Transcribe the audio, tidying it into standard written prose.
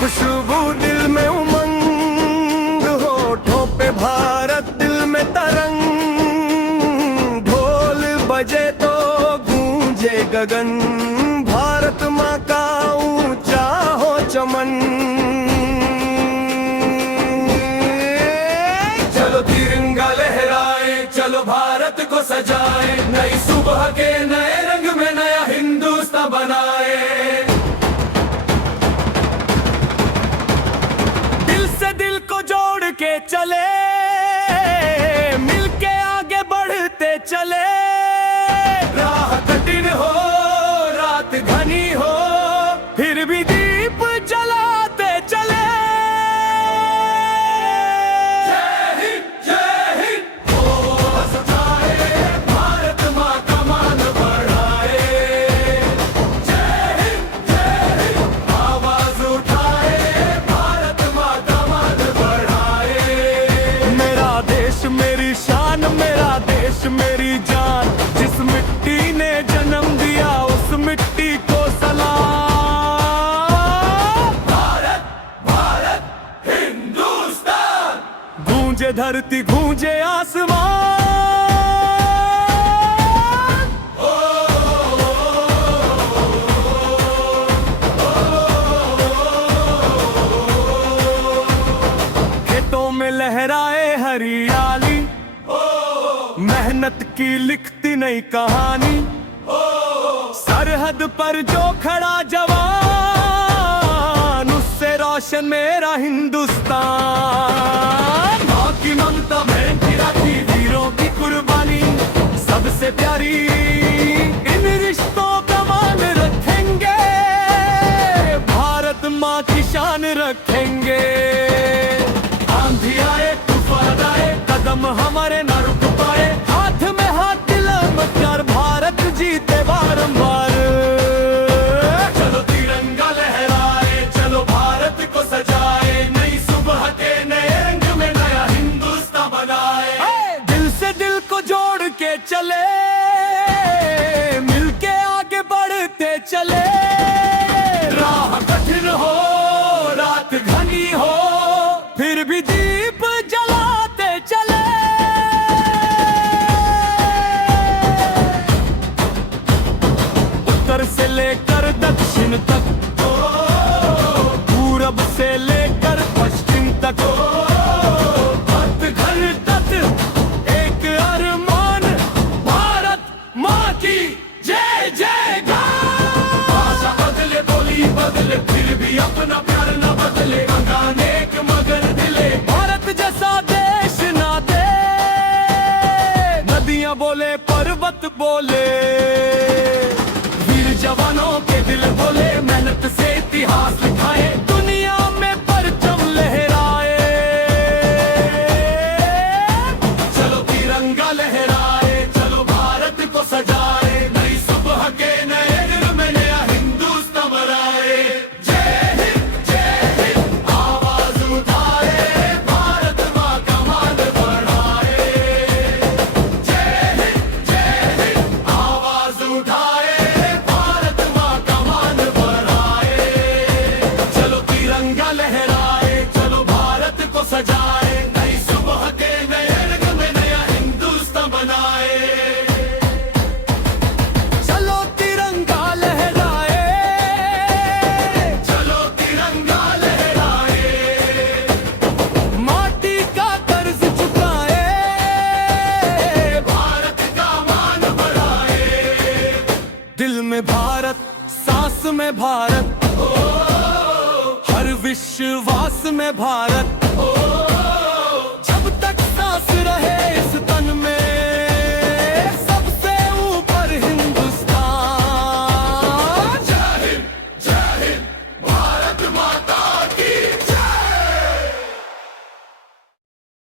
खुशबू दिल में उमंग, होठों पे भारत दिल में तरंग, ढोल बजे तो गूंजे गगन, भारत माँ का ऊंचा हो चमन। चलो तिरंगा लहराए, चलो भारत को सजाए, नई सुबह के नए रंग में नया हिंदुस्तान बनाए। दिल से दिल को जोड़ के चले, मिलके आगे बढ़ते चले, राह कठिन हो रात घनी हो, फिर भी दीप जलाते चले। मेरी शान मेरा देश मेरी जान, जिस मिट्टी ने जन्म दिया उस मिट्टी को सलाम। भारत भारत हिंदुस्तान, गूंजे धरती गूंजे आसमान। खेतों में लहराए हरियाली, मेहनत की लिखती नई कहानी, सरहद पर जो खड़ा जवान, उससे रोशन मेरा हिंदुस्तान। माँ की ममता बहन की राखी, वीरों की कुर्बानी सबसे प्यारी, इन रिश्तों का मान रखेंगे, भारत माँ की शान रखेंगे। आंधी आए तूफान आए, कदम हमारे न रुक पाए, हाथ में हाथ मिलाकर कर भारत जीते बारंबार। चलो तिरंगा लहराए, चलो भारत को सजाए, नई सुबह के नए रंग में नया हिंदुस्तान बनाए। दिल से दिल को जोड़ के चले, मिलके आगे बढ़ते चले, राह कठिन हो रात घनी हो, फिर भी दीप जलाते चले। उत्तर से लेकर दक्षिण तक, पूरब से लेकर पश्चिम तक, हर घर तक एक अरमान, भारत माँ की जय जयकार। भाषा बदले बोली बदले, फिर भी अपना प्यार न बदले, अनेक मगर दिले, भारत जैसा देश ना दे। नदियां बोले पर्वत बोले, वीर जवानों के दिल बोले, मेहनत से इतिहास लिखाए, दुनिया में परचम लहराए। चलो तिरंगा लहराए, चलो भारत को सजाए, नई सुबह के नए दिन में नया हिंदुस्तान बनाए। जय हिंद आवाज उठाए, भारत माँ का मान बढ़ाए। जय हिंद आवाज उठाए, भारत माँ का मान बढ़ाए। चलो तिरंगा लहराए, चलो भारत को सजाए, नई सुबह के नए रंग में नया हिंदुस्तान बनाए। चलो तिरंगा लहराए, चलो तिरंगा लहराए, माटी का कर्ज चुकाए, भारत का मान बढ़ाए। दिल में भारत, सांस में भारत, हर विश्वास में भारत, जब तक सांस रहे इस